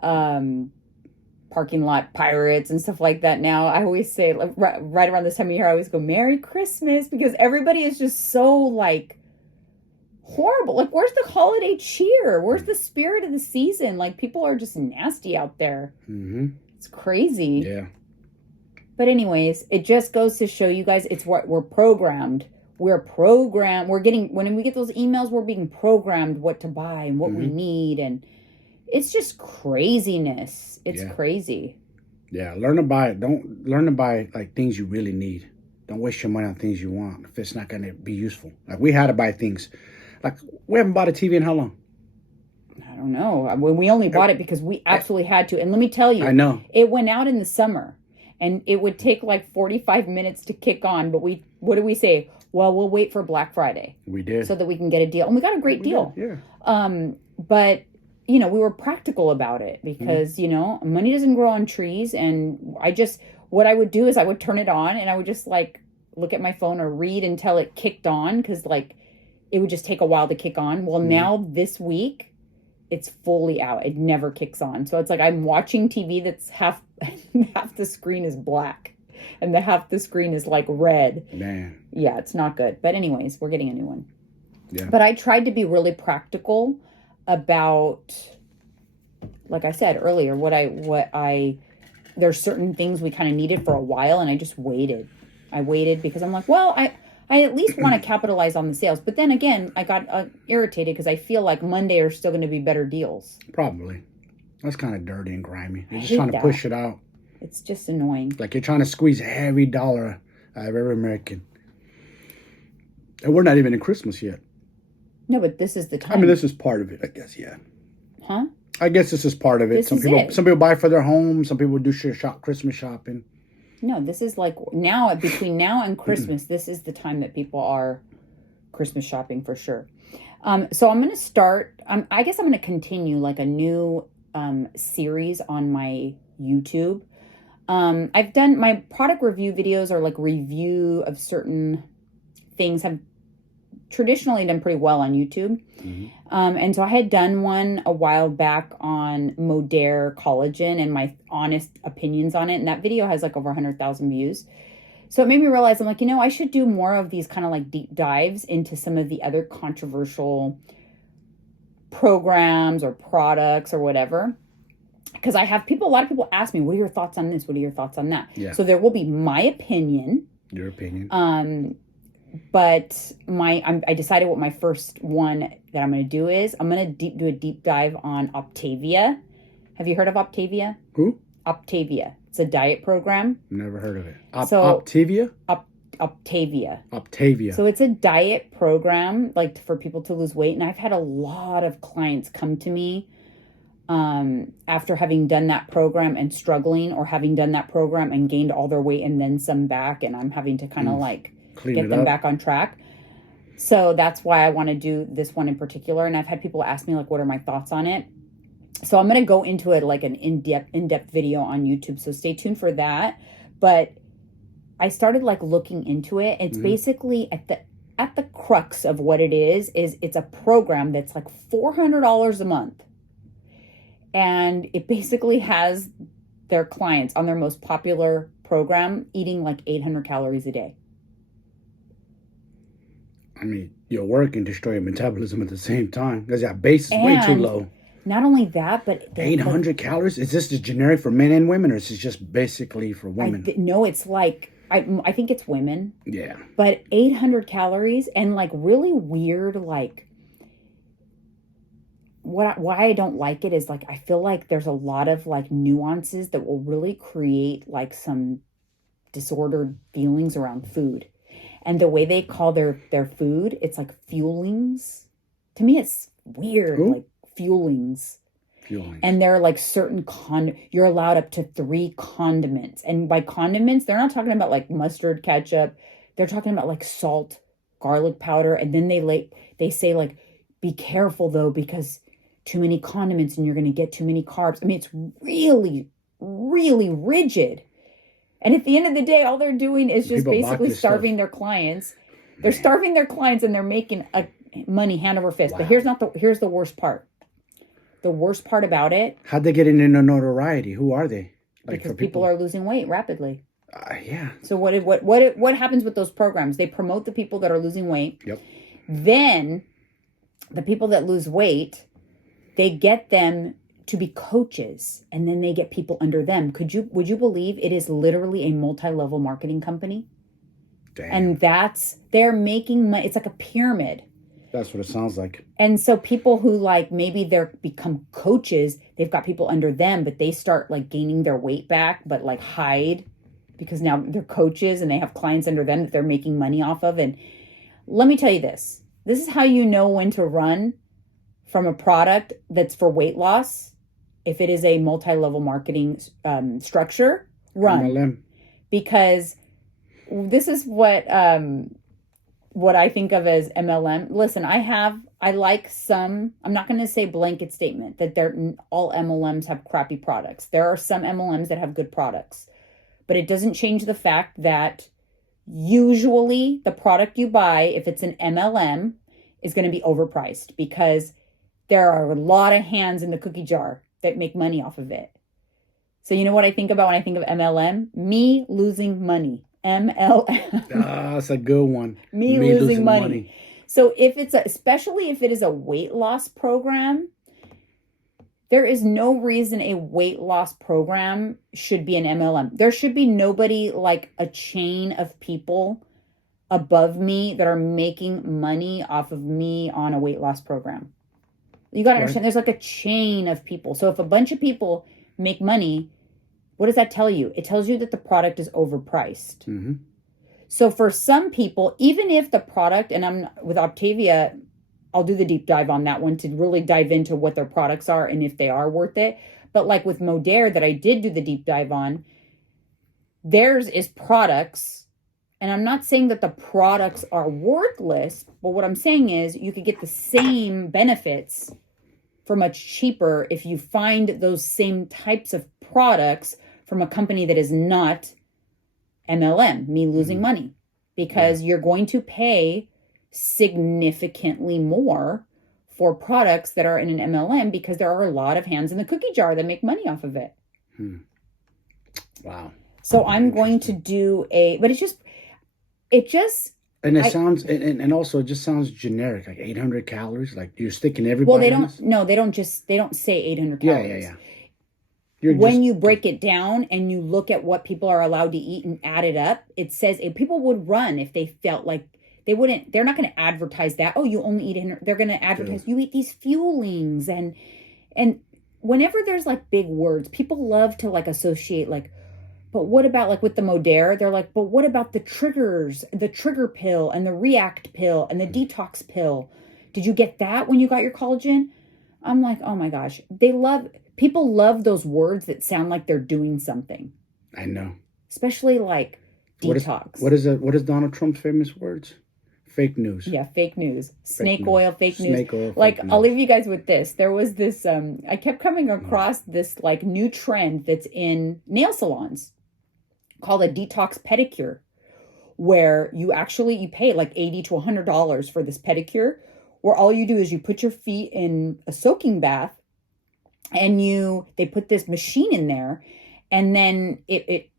parking lot pirates and stuff like that now, I always say, like, right around this time of year, I always go, Merry Christmas, because everybody is just so like horrible. Like, where's the holiday cheer? Where's the spirit of the season? Like, people are just nasty out there. Mm-hmm. It's crazy. Yeah. But anyways, it just goes to show you guys, it's what we're programmed. We're programmed. When we get those emails, we're being programmed what to buy and what we need. And it's just craziness. It's crazy. Yeah. Learn to buy like things you really need. Don't waste your money on things you want if it's not going to be useful. Like, we had to buy things. Like, we haven't bought a TV in how long? I don't know. We only bought it because we absolutely had to. And let me tell you, I know. It went out in the summer and it would take like 45 minutes to kick on. But what did we say? Well, we'll wait for Black Friday. We did. So that we can get a deal. And we got a great deal. Did, yeah. But, we were practical about it because, money doesn't grow on trees. And what I would do is I would turn it on and I would just like look at my phone or read until it kicked on. Because like it would just take a while to kick on. Well, now this week, it's fully out. It never kicks on. So it's like I'm watching TV that's half the screen is black. And half the screen is like red. Man. Yeah, it's not good. But anyways, we're getting a new one. Yeah. But I tried to be really practical about like I said earlier, there's certain things we kind of needed for a while, and I just waited. I waited because I'm like, well, I at least want to capitalize on the sales. But then again, I got irritated because I feel like Monday are still going to be better deals. Probably. That's kind of dirty and grimy. You're just hate trying to that. push it out. It's just annoying. Like you're trying to squeeze every dollar out of every American. And we're not even in Christmas yet. No, but this is the time. I mean, this is part of it, I guess, yeah. Huh? I guess this is part of it. Some people buy for their home. Some people do Christmas shopping. No, this is like now, between now and Christmas, this is the time that people are Christmas shopping for sure. So I'm going to start, I guess I'm going to continue like a new series on my YouTube. I've done my product review videos or like review of certain things have traditionally done pretty well on YouTube. Mm-hmm. And so I had done one a while back on Modere collagen and my honest opinions on it. And that video has like over 100,000 views. So it made me realize, I'm like, I should do more of these kind of like deep dives into some of the other controversial programs or products or whatever. Because a lot of people ask me, what are your thoughts on this? What are your thoughts on that? Yeah. So there will be my opinion. Your opinion. But I decided what my first one that I'm going to do is I'm going to do a deep dive on Optavia. Have you heard of Optavia? Who? Optavia. It's a diet program. Never heard of it. Optavia? Optavia. Optavia. So it's a diet program like for people to lose weight. And I've had a lot of clients come to me after having done that program and struggling, or having done that program and gained all their weight and then some back. And I'm having to kind of like get them back on track. So that's why I want to do this one in particular. And I've had people ask me like, what are my thoughts on it? So I'm going to go into it like an in-depth video on YouTube. So stay tuned for that. But I started like looking into it. It's basically at the crux of what it is it's a program that's like $400 a month. And it basically has their clients on their most popular program eating like 800 calories a day. I mean, your work can destroy your metabolism at the same time because that base is way too low. Not only that, but 800 calories. Is this the generic for men and women, or is it just basically for women? No, it's like I think it's women. Yeah. But 800 calories and like really weird like. Why I don't like it is like I feel like there's a lot of like nuances that will really create like some disordered feelings around food. And the way they call their food, it's like fuelings. To me, it's weird, like fuelings. And there are like certain you're allowed up to 3 condiments. And by condiments, they're not talking about like mustard, ketchup. They're talking about like salt, garlic powder. And then they say like, be careful though, because too many condiments and you're going to get too many carbs. I mean, it's really, really rigid. And at the end of the day, all they're doing is just basically starving their clients. They're starving their clients and they're making money hand over fist. Wow. But here's the worst part. The worst part about it. How'd they get into notoriety? Who are they? Like because people are losing weight rapidly. Yeah. So what happens with those programs? They promote the people that are losing weight. Yep. Then the people that lose weight, they get them to be coaches, and then they get people under them. Would you believe it is literally a multi-level marketing company? Damn. And they're making money. It's like a pyramid. That's what it sounds like. And so people who like, maybe they're become coaches, they've got people under them, but they start like gaining their weight back, but like hide because now they're coaches and they have clients under them that they're making money off of. And let me tell you this is how you know when to run from a product that's for weight loss. If it is a multi-level marketing structure, run. MLM. Because this is what I think of as MLM. Listen, I like some, I'm not going to say blanket statement that all MLMs have crappy products. There are some MLMs that have good products. But it doesn't change the fact that usually the product you buy, if it's an MLM, is going to be overpriced because there are a lot of hands in the cookie jar that make money off of it. So you know what I think about when I think of MLM? Me losing money. MLM. That's a good one. Me losing money. So especially if it is a weight loss program, There is no reason a weight loss program should be an MLM. There should be nobody like a chain of people above me that are making money off of me on a weight loss program. You got to understand, there's like a chain of people. So if a bunch of people make money, what does that tell you? It tells you that the product is overpriced. Mm-hmm. So for some people, even if the product, and I'm with Octavia, I'll do the deep dive on that one to really dive into what their products are and if they are worth it. But like with Modere that I did do the deep dive on, theirs is products. And I'm not saying that the products are worthless, but what I'm saying is you could get the same benefits for much cheaper if you find those same types of products from a company that is not MLM, me losing money, because you're going to pay significantly more for products that are in an MLM because there are a lot of hands in the cookie jar that make money off of it. Wow. So I'm going to do but it just and it sounds and also it just sounds generic, like 800 calories, like you're sticking everybody. Well, they don't say 800 calories. Yeah. When you break it down and you look at what people are allowed to eat and add it up, it says people would run if they felt like they're not going to advertise that. Oh, you only eat 800. They're going to advertise you eat these fuelings and whenever there's like big words, people love to like associate like, but what about like with the Modere? They're like, but what about the triggers, the trigger pill and the react pill and the detox pill? Did you get that when you got your collagen? I'm like, oh my gosh, people love those words that sound like they're doing something. I know. Especially like detox. What is Donald Trump's famous words? Fake news. Yeah, fake news. Snake oil, fake news. Snake oil, like, fake news. I'll leave you guys with this. There was this, I kept coming across this like new trend that's in nail salons called a detox pedicure, where you pay like $80 to $100 for this pedicure, where all you do is you put your feet in a soaking bath and they put this machine in there, and then it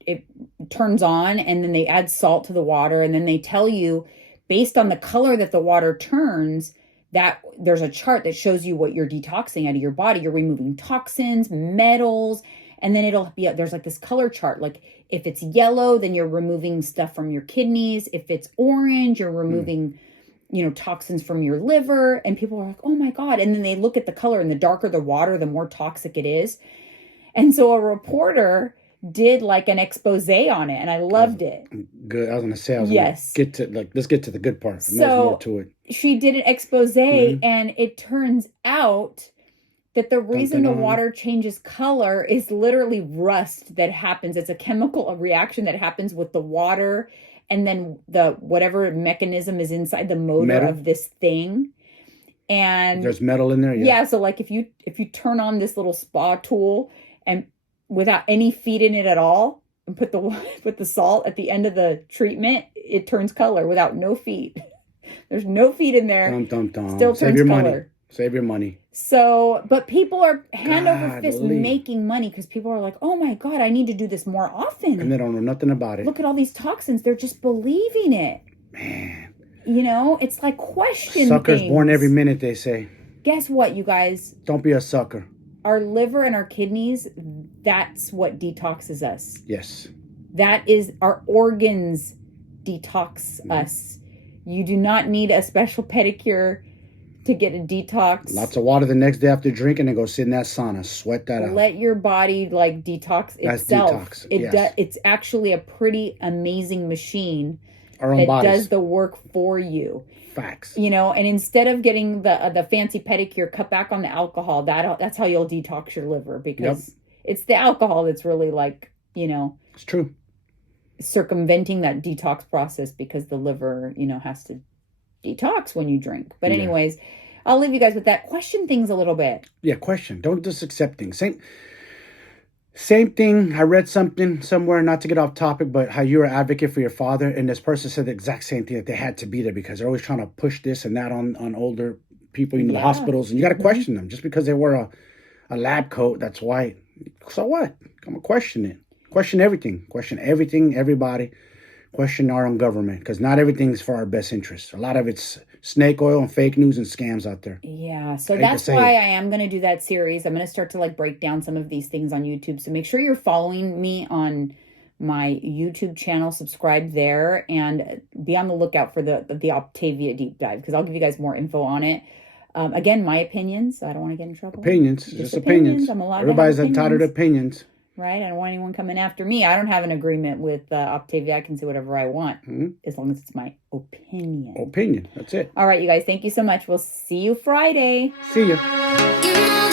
turns on, and then they add salt to the water, and then they tell you based on the color that the water turns that there's a chart that shows you what you're detoxing out of your body. You're removing toxins, metals, and then there's like this color chart. Like if it's yellow, then you're removing stuff from your kidneys. If it's orange, you're removing toxins from your liver. And people are like, oh my God. And then they look at the color, and the darker the water, the more toxic it is. And so a reporter did like an expose on it, and I loved it. Good. I was gonna say, yes. Let's get to the good part. So there's more to it. She did an expose, and it turns out that the reason the water changes color is literally rust that happens. It's a chemical reaction that happens with the water, and then whatever mechanism is inside the motor of this thing. And there's metal in there. Yeah. So like if you turn on this little spa tool and without any feet in it at all, and put the salt at the end of the treatment, it turns color without no feet. There's no feet in there. Dun, dun, dun. Still turns color. Money. Save your money. So, but people are hand over fist making money because people are like, oh my God, I need to do this more often. And they don't know nothing about it. Look at all these toxins. They're just believing it. Man. It's like question Suckers things. born every minute, they say. Guess what, you guys? Don't be a sucker. Our liver and our kidneys, that's what detoxes us. Yes. That is our organs detox us. You do not need a special pedicure to get a detox. Lots of water the next day after drinking, and go sit in that sauna. Sweat that out. Let your body like detox itself. That's detox. It's actually a pretty amazing machine Our own bodies. Does the work for you. Facts. And instead of getting the fancy pedicure, cut back on the alcohol. That's how you'll detox your liver, because it's the alcohol that's really like, it's true, circumventing that detox process, because the liver, has to detox when you drink. But anyways, I'll leave you guys with that. Question things a little bit. Yeah, question. Don't just accept things. Same thing. I read something somewhere, not to get off topic, but how you're an advocate for your father, and this person said the exact same thing, that they had to be there because they're always trying to push this and that on older people, the hospitals, and you got to question them just because they wear a lab coat that's white. So what? I'm gonna question it. Question everything. Question everything. Everybody. Question our own government, because not everything's for our best interest. A lot of it's snake oil and fake news and scams out there. Yeah, so I hate to that's say why it. I am going to do that series. I'm going to start to like break down some of these things on YouTube. So make sure you're following me on my YouTube channel, subscribe there, and be on the lookout for the Octavia deep dive, because I'll give you guys more info on it. Again, my opinions. I don't want to get in trouble. Opinions, just opinions. I'm allowed Everybody's to have entitled to opinions, opinions. right? I don't want anyone coming after me. I don't have an agreement with Octavia. I can say whatever I want, as long as it's my opinion. Opinion. That's it. All right, you guys. Thank you so much. We'll see you Friday. See ya.